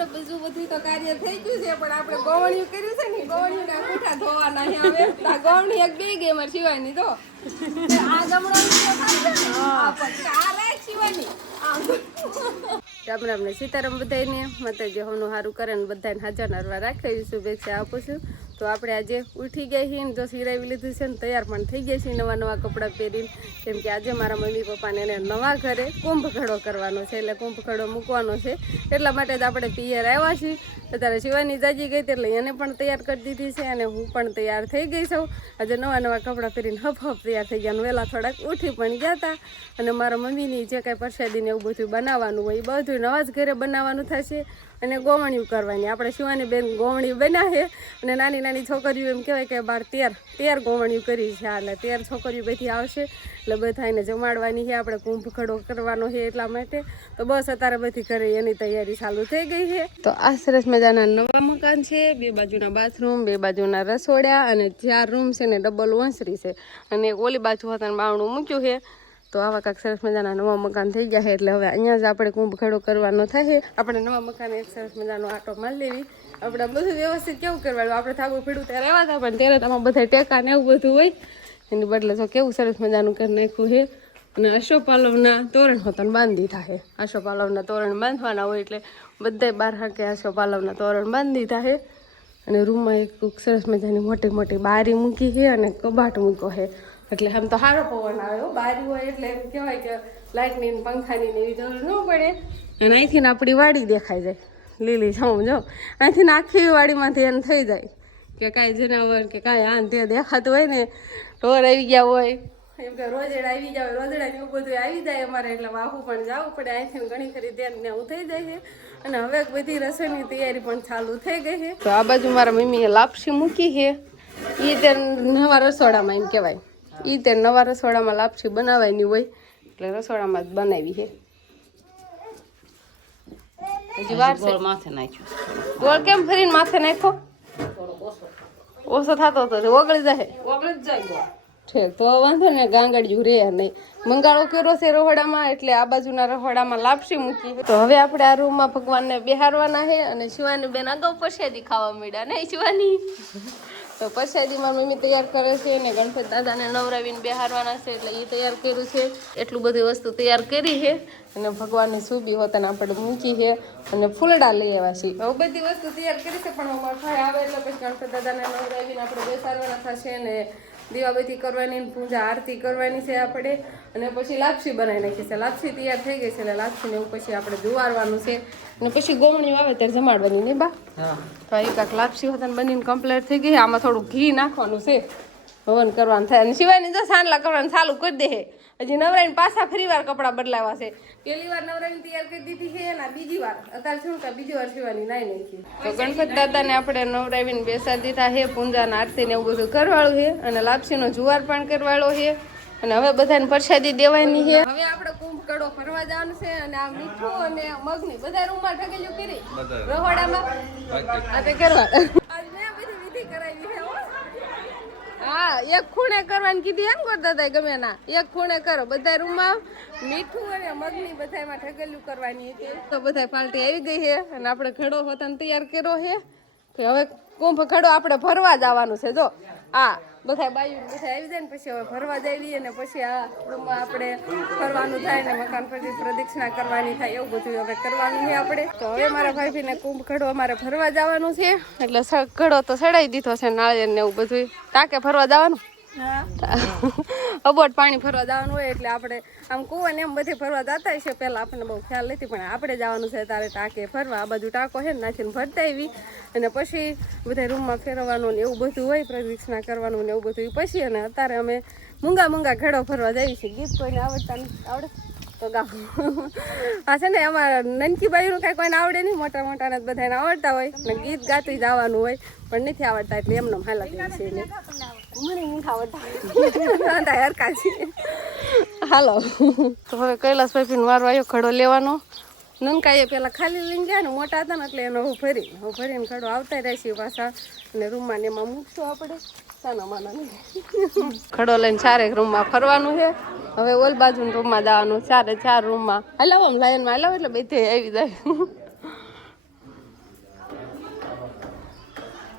આપણે બધું તો કાર્ય થઈ ગયું છે પણ આપણે ગોવણિયું કર્યું છે ને ગોવણિયું ના પૂઠા ધોવાના છે હવે આ ગોવણી એક બે ગઈ માર શિવાની તો આ ગમણો આ પછી આ રાખ શિવાની આપણે સીતારામ બધાને માતાજી હોનું સારું કરે ને બધાને હાજર નરવા રાખે શુભેચ્છા આપું છું તો આપણે આજે ઉઠી ગઈ છીએ ને જો સિરાવી લીધું છે ને તૈયાર પણ થઈ ગયા છીએ નવા કપડાં પહેરીને કેમ કે આજે મારા મમ્મી પપ્પાને એને નવા ઘરે કુંભ ઘડો કરવાનો છે એટલે કુંભ ઘડો મૂકવાનો છે એટલા માટે જ આપણે પિયર આવ્યા છીએ અત્યારે શિવાની જાજી ગઈ એટલે એને પણ તૈયાર કરી દીધી છે અને હું પણ તૈયાર થઈ ગઈ છું આજે નવા કપડાં પહેરીને હફ તૈયાર થઈ ગયા વહેલા થોડાક ઉઠી પણ ગયા હતા અને મારા મમ્મીની જે કાંઈ પ્રસાદીને એવું બધું બનાવવાનું હોય એ બધું નવા જ ઘરે બનાવવાનું થશે અને ગોવણિયું કરવાની આપણે શિવાની બેન ગોવણિયું બનાવે અને નાની નાની છોકરીઓ એમ કહેવાય કે બાર 13 ગોવણિયું કરી છે એટલે 13 છોકરીઓ બધી આવશે એટલે બધાને જમાડવાની છે આપણે કુંભ ઘડો કરવાનો છે એટલા માટે તો બસ અત્યારે બધી ઘરે એની તૈયારી ચાલુ થઈ ગઈ છે તો આ સરસ મજાના નવા મકાન છે 2 બાજુના બાથરૂમ 2 બાજુના રસોડા અને 4 રૂમ છે ને ડબલ ઓસરી છે અને ઓલી બાજુ હતા બાવણું મૂક્યું છે તો આવા કાંઈક સરસ મજાના નવા મકાન થઈ ગયા છે એટલે હવે અહીંયા જ આપણે કુંભ ઘડો કરવાનો થાય આપણે નવા મકાન એક સરસ મજાનો આટો મારી લેવી આપણે બધું વ્યવસ્થિત કેવું કરવાનું આપણે થાગું પીડું ત્યારે રહેવા હતા પણ ત્યારે તમારે બધા ટેકા ને એવું બધું હોય એની બદલે તો કેવું સરસ મજાનું કરી નાખ્યું છે અને અશોપાલવના તોરણ હોતા બાંધી થાય અશોપાલવના તોરણ બાંધવાના હોય એટલે બધા બહાર હાકે અશોપાલવના તોરણ બાંધી થાય અને રૂમમાં એક સરસ મજાની મોટી મોટી બારી મૂકી છે અને કબાટ મૂક્યો છે એટલે આમ તો સારો પવન આવે બારી હોય એટલે એમ કહેવાય કે લાઇટની પંખાની એવી જરૂર ન પડે અને અહીંથી આપણી વાડી દેખાઈ જાય લીલી છમ જો અહીંથી આખી વાડીમાંથી એમ થઈ જાય કે કાંઈ જનાવર કે કાંઈ આન તે દેખાતું હોય ને ઢોર આવી ગયા હોય એમ કે રોજડા આવી જાય રોજડા એવું બધું આવી જાય અમારે એટલે વાહું પણ જવું પડે અહીંથી ઘણી ખરી ધ્યાન ને એવું થઈ જાય છે અને હવે બધી રસોઈની તૈયારી પણ ચાલુ થઈ ગઈ છે તો આ બાજુ મારા મમ્મીએ લાપસી મૂકી છે એ તે નવા રસોડામાં એમ કહેવાય એ તે નવા રસોડામાં લાપસી બનાવવાની હોય એટલે રસોડામાં જ બનાવી છે હજી વાર છે માથે નાખ્યો ગોળ કેમ ફરીને માથે નાખો ઓછો થતો હતો ઓગળી જાય ઠીક તો વાંધો ને ગાંગડિયું રે નહીં મંગાળો કર્યો છે રહોડામાં એટલે આ બાજુના રહોડામાં લાપસી મૂકી તો હવે આપણે આ રૂમમાં ભગવાનને બેહારવાના છે અને શિવાની બેન અગાઉ પ્રસાદી ખાવા મળ્યા નહીં શિવાની તો પ્રસાદીમાં મમ્મી તૈયાર કરે છે ને ગણપતિ દાદાને નવરાવીને બેહારવાના છે એટલે એ તૈયાર કર્યું છે એટલું બધી વસ્તુ તૈયાર કરી છે અને ભગવાનની સુબી હોતાને આપણે મૂકી છે અને ફૂલડા લઈ આવ્યા છીએ હવે બધી વસ્તુ તૈયાર કરી છે પણ અમારા ભાઈ આવે એટલે પછી ગણપતિ દાદાને નવરાવીને આપણે બેસાડવાના થશે ને દીવાબત્તી કરવાની પૂજા આરતી કરવાની છે આપણે અને પછી લાપસી બનાવી નાખી છે લાપસી તૈયાર થઈ ગઈ છે એટલે લાપસીને એવું પછી આપણે જુવારવાનું છે અને પછી ગોમણીઓ આવે ત્યારે જમાડવાની નહીં બા તો એક કાંક લાપસી હોતા બનીને કમ્પ્લીટ થઈ ગઈ આમાં થોડું ઘી નાખવાનું છે હવન કરવાનું થાય અને સિવાયની જો સાંડલા કરવાનું ચાલુ કરી દે હજી નવરાઈને પાછા ફરી વાર કપડાં બદલાવા છે પહેલી વાર નવરાઈને તૈયાર કરી દીધી છે અને બીજી વાર અત્યારે શું કે બીજી વાર સિવાની નાઈ નાખી તો ગણપતિ દાદાને આપણે નવરાવીને બેસાડી દીધા છે પૂંજાના આરતી ને એવું બધું કરવાળું છે અને લાપસીનો જુવાર પણ કરવાળો છે અને હવે બધાને પ્રસાદી દેવાની છે હવે આપણે કુંભ ઘડો ફરવા જવાનું છે અને આ મીઠું અને મગની બધા રૂમમાં ઢગેલું કરી રહોડામાં આ તે કરવા આજ મેં બધી વિધિ કરાવી છે હા એક ખૂણે કરવાની કીધી એમ કરતા હતા ગમે ના એક ખૂણે કરો બધા રૂમમાં મીઠું અને મગની બધામાં ઢગેલું કરવાની હતી તો બધા પાર્ટી આવી ગઈ છે અને આપણે ઘડો હોતાને તૈયાર કર્યો છે કે હવે કુંભ ઘડો આપણે ફરવા જવાનું છે જો આ બધા બાયું બધા આવી જાય ને પછી હવે ફરવા જઈએ અને પછી આ રૂમમાં આપણે ફરવાનું થાય ને મકાન પછી પ્રદક્ષિણા કરવાની થાય એવું બધું હવે કરવાનું છે આપણે તો હવે મારા ભાઈને કુંભ ઘડો અમારે ફરવા જવાનું છે એટલે ઘડો તો સડાઈ દીધો છે નાળિયેર ને એવું બધું ટાંકે ફરવા જવાનું અબોટ પાણી ફરવા જવાનું હોય એટલે આપણે આમ કુવા ને એમ બધે ફરવા જતા છે પહેલાં આપણને બહુ ખ્યાલ નથી પણ આપણે જવાનું છે તારે ટાંકે ફરવા આ બધું ટાંકો છે ને નાખીને ફરતા આવી અને પછી બધા રૂમમાં ફેરવવાનું ને એવું બધું હોય પ્રદક્ષિણા કરવાનું ને એવું બધું પછી અને અત્યારે અમે મૂંગા ઘડો ફરવા જઈએ છીએ ગીત કોઈને આવડતા આવડે તો ગાવ આ છે ને અમારા નનકી બાઈનું કાંઈ કોઈને આવડે નહીં મોટાને બધાને આવડતા હોય ને ગીત ગાતું જવાનું હોય પણ નથી આવડતા એટલે એમને હાલા જાય છે એને મને નથી આવડતા હરકા છે હાલો તો હવે કૈલાસ ભાઈ મારો આવ્યો ઘડો લેવાનો નનકાએ પેલા ખાલી લઈને ગયા ને મોટા હતા ને એટલે એનો હું ફરીને ઘડો આવતા રહેશે પાછા અને રૂમમાં ને એમાં મૂકશું આપણે સાના માના ઘડો લઈને 4 રૂમમાં ફરવાનું છે હવે ઓલ બાજુ રૂમમાં જવાનું 4 રૂમમાં હલાવો લાઈનમાં હલાવો એટલે બધે આવી જાય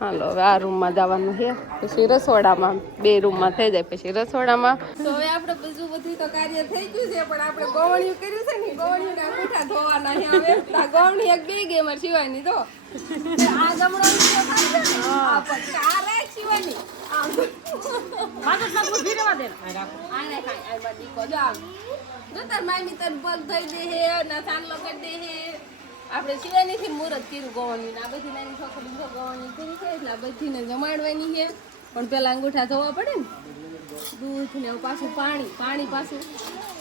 હાલો હવે આ રૂમમાં જવાનું છે, પછી રસોડામાં, 2 રૂમમાં થઈ જાય પછી રસોડામાં. તો હવે આપણે બધું તો કાર્ય થઈ ગયું છે, પણ આપણે ગવણિયું કર્યું છે ને, ગવણિયું અંગૂઠા ધોવાના છે. હવે આ ગવણી એક બે ગેમર સિવાયની તો આ ગમણો આ પછી આ રાખ સિવાયની આ માથે નાખું ભીરવા દે આને ખાય આ બડી કો જાવ જો તાર મામી તન પગ થઈ દે હે ના સાનલો કરી દે હે. આપણે શિવાની થી મુહૂર્ત કર્યું ગવણની, આ બધી નાની છોકરી ગવણની કરી છે એટલે આ બધીને જમાડવાની છે. પણ પેલા અંગૂઠા ધોવા પડે ને, દૂધ ને પાછું પાણી પાછું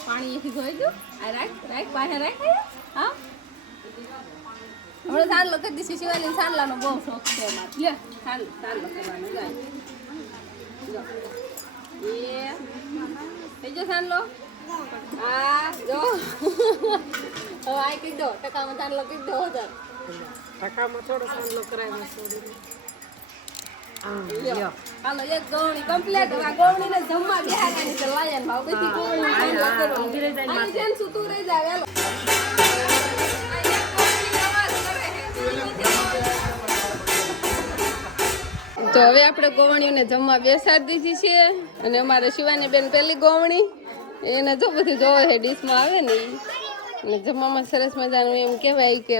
પાણી એથી ધોઈ દઉં. આ રાખ પાસે રાખ. હા હમણાં સાનલો કરી દીધી શિવાની, સાનલાનો બહુ શોખ છે એમાં. લે સાનલો કરવાનો જાય એ થઈ ગયો સાનલો. હા જો હવે આ કહી દો ટકામાં સાનલો કહી દો. ટકામાં થોડો સાનલો કરાવ્યો છોડીને. હાલો એક ગવણી કમ્પ્લીટ. આ ગવણીને જમવા બેહાડવાની છે લાયન ભાવ બધી ગવણી સાનલો કરવાની. આની જેમ સુતું રહી જાય. હાલો તો હવે આપણે ગવણીઓને જમવા બેસાડી દીધી છે, અને અમારે શિવાની બેન પેલી ગવણી એને જો બધું જોવે છે ડીશમાં આવે ને અને જમવામાં સરસ મજાનું એમ કહેવાય કે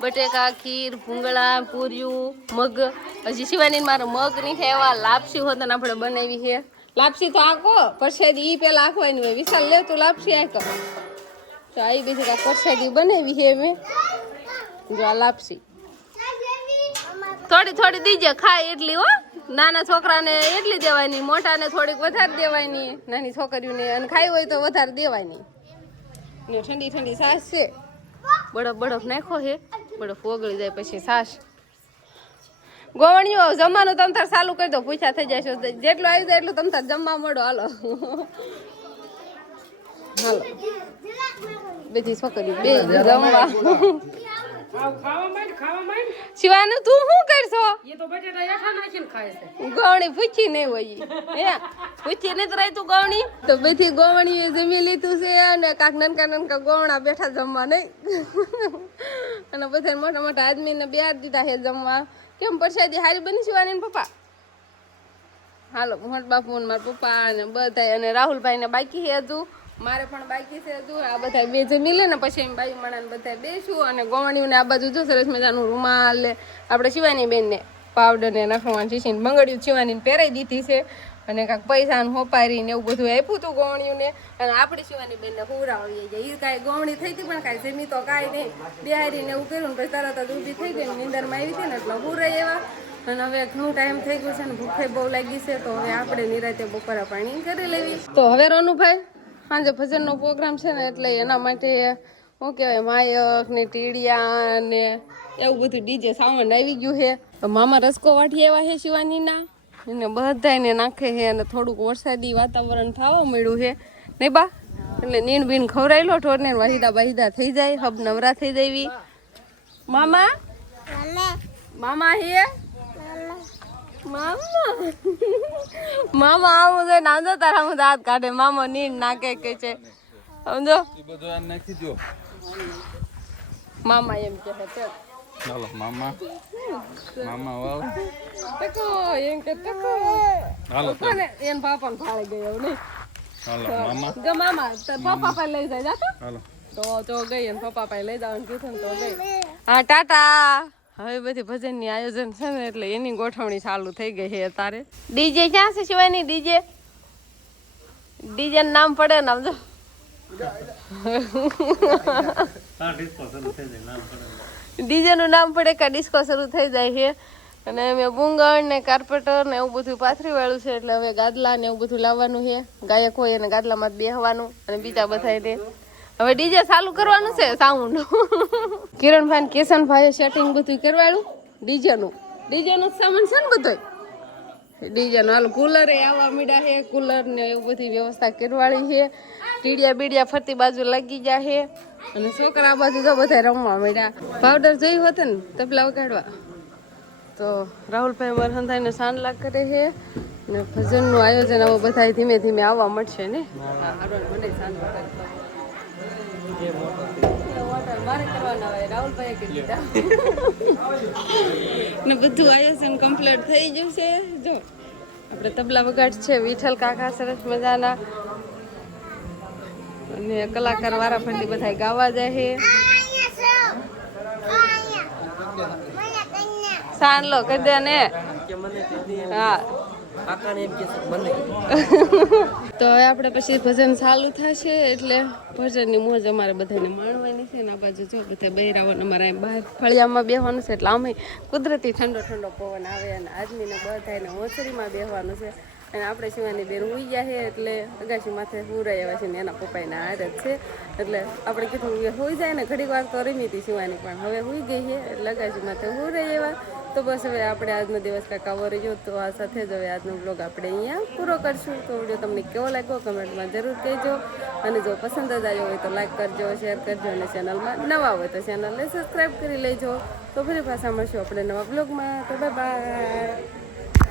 બટેકા, ખીર, ભૂંગળા, પૂર્યું, મગ. હજી શિવાની મારો મગ નહીં ખાવા. લાપસી હોત ને આપણે બનાવી છે. લાપસી તો આખો પરસેદી એ પેલા આખવાની હોય. વિશાલ લે તું લાપસી આખો. તો આ બીજી કાંઈ પરસેદી બનાવી છે મેં. જો આ લાપસી થોડી દીજે ખાય એટલી હો. નાના છોકરાને એટલી દેવાની, મોટાને થોડીક વધારે દેવાની, નાની છોકરીઓને અને ખાઈ હોય તો વધારે દેવાની. ને ઠંડી છાશ છે, બરફ નાખો છે, બરફ ઓગળી જાય પછી છાશ. ગોવણીઓ જમવાનું તમ તાર ચાલુ કરી દો, પૂછા થઈ જાય છે. જેટલું આવી જાય એટલું તમ તાર જમવા મળો. હાલો બધી છોકરીઓ બે જમવા. શિવાનું તું શું કરશો? ગવણી પૂછી નહીં હોય હે, પૂછી નથી રહી તું ગવણી. તો બધી ગવણીએ જમી લીધું છે અને કાંક નનકા ગવણા બેઠા જમવા નહીં. અને બધા મોટા આદમીને બેહાડી દીધા છે જમવા. કેમ પરસાદી હારી બની શિવાની પપ્પા? હાલો મોટ બાપુ ને મારા પપ્પા અને બધા અને રાહુલભાઈ ને બાકી છે હજુ, મારે પણ બાકી છે હજુ. આ બધા બે જમી લે ને પછી એમ બાઈ માણાને બધા બેસું. અને ગવણીઓને આ બાજુ જો સરસ મજાનું રૂમાલ ને આપણે શિવાની બેનને પાવડર ને નાખવાનું શીશીને બંગડીયું શિવાનીને પહેરાઈ દીધી છે. અને કાંઈક પૈસા હોપારીને એવું બધું આપ્યું હતું ગવણીઓને. અને આપણી શિવાની બેનને હુરાવી જાય. એ કાંઈ ગવણી થઈ હતી પણ કાંઈ જમી તો કાંઈ નહીં. બિહારીને એવું કર્યું ને પછી તરત જ ઊભી થઈ ગઈ. નીંદરમાં આવી હતી ને એટલે હુરાઈ એવા. અને હવે ઘણું ટાઈમ થઈ ગયું છે ને ભૂખે બહુ લાગી છે. તો હવે આપણે નિરાતે બપોરા પાણી કરી લેવી. તો હવે રોનુભાઈ સાંજે ભજનનો પ્રોગ્રામ છે ને એટલે એના માટે શું કહેવાય માયક ને ટીડિયા ને એવું બધું ડીજે સાઉન્ડ આવી ગયું છે. તો મામા રસકો વાટી આવ્યા છે શિવાનીના, એને બધાને નાખે છે. અને થોડુંક વરસાદી વાતાવરણ થવા મળ્યું છે નહીં બા, એટલે નીણ બીણ ખવડાવી લો ઢોરને. વાહિદા થઈ જાય, હબ નવરા થઈ જાય. મામા હે મામા આવું છે નાંદો તારા હું દાંત કાઢે. મામા નીણ નાખે કે છે સમજો. મામા એમ કે છે ચાલો મામા વાવ ટકો એમ કે ટકો. હાલો એન પાપાને ફાળી ગયો નહીં. હાલો મામા જો મામા પપ્પા પાસે લઈ જાય જાતો. હાલો તો ગઈ અને પપ્પા પાસે લઈ જવાનું કીધું ને તો ગઈ. હા ટાટા. હવે બધી ભજનની આયોજન છે ને એટલે એની ગોઠવણી ચાલુ થઈ ગઈ છે અત્યારે. ડીજે ક્યાં છે શિવાની? ડીજે નું નામ પડે ને સમજો. ડીજે નું નામ પડે કે ડિસ્કો શરૂ થઈ જાય છે. અને મેં બુંગણ ને કાર્પેટર ને એવું બધું પાથરી વાળું છે. એટલે હવે ગાદલા ને એવું બધું લાવવાનું છે. ગાયક હોય અને ગાદલામાં જ બેહવાનું અને બીજા બધા હવે ડીજે ચાલુ કરવાનું છે સાઉન્ડ. કિરણભાઈ કેશનભાઈ સેટિંગ બધું કરવાડું ડીજેનું સામાન છે ને બધો ડીજેનું. હાલ કુલર એ આવવા મીડા છે, કુલર ને એવું બધી વ્યવસ્થા કરવાળી છે. ટીડિયા બીડિયા ફરતી બાજુ લાગી ગયા છે. અને છોકરા બાજુ તો બધા રમવા મીડા. પાવડર જોયું હતું ને તબલા વગાડવા. તો રાહુલભાઈ મારા હંધાઈને સાંડલા કરે છે ને ભજનનું આયોજન હવે બધા ધીમે ધીમે આવવા મળશે ને. મને સાંડલા મારે કરવાના હોય રાહુલભાઈ કરી દીધા ને બધું આયોજન કમ્પ્લીટ થઈ ગયું છે જો આપણે તબલા વગાડ છે વિઠ્ઠલ કાકા સરસ મજાના અને કલાકાર વારાફરતી બધા ગાવા જાય છે સાન લો કહી દે ને હા તો હવે આપણે પછી ભજન ચાલુ થશે એટલે ભજનની મોજ અમારે બધાને માણવાની છે ને આ બાજુ જો બધા બહેરાઓને અમારે બહાર ફળિયામાં બેસવાનું છે એટલે અમે કુદરતી ઠંડો ઠંડો પવન આવે અને આદમીને બધાને ઓસરીમાં બેસવાનું છે અને આપણે શિવાની બેન ઉઈ ગયા છે એટલે અગાશી માથે હુરાઈ આવ્યા છે ને એના પપ્પાના હાર જ છે એટલે આપણે કીધું હોઈ જાય ને ઘડીક વાર તો રમી હતી શિવાની પણ હવે હોઈ ગઈ છે એટલે અગાશી માથે હુરાઈ આવ્યા તો બસ હવે આપણે આજનો દિવસ કાંઈક આવો રહેજો તો આ સાથે જ હવે આજનો બ્લોગ આપણે અહીંયા પૂરો કરશું તો વિડીયો તમને કેવો લાગ્યો કમેન્ટમાં જરૂર કહેજો અને જો પસંદ જ આવ્યો હોય તો લાઈક કરજો શેર કરજો અને ચેનલમાં નવા હોય તો ચેનલને સબસ્ક્રાઈબ કરી લેજો તો ફરી પાછા મળશું આપણે નવા બ્લોગમાં તો બાય બાય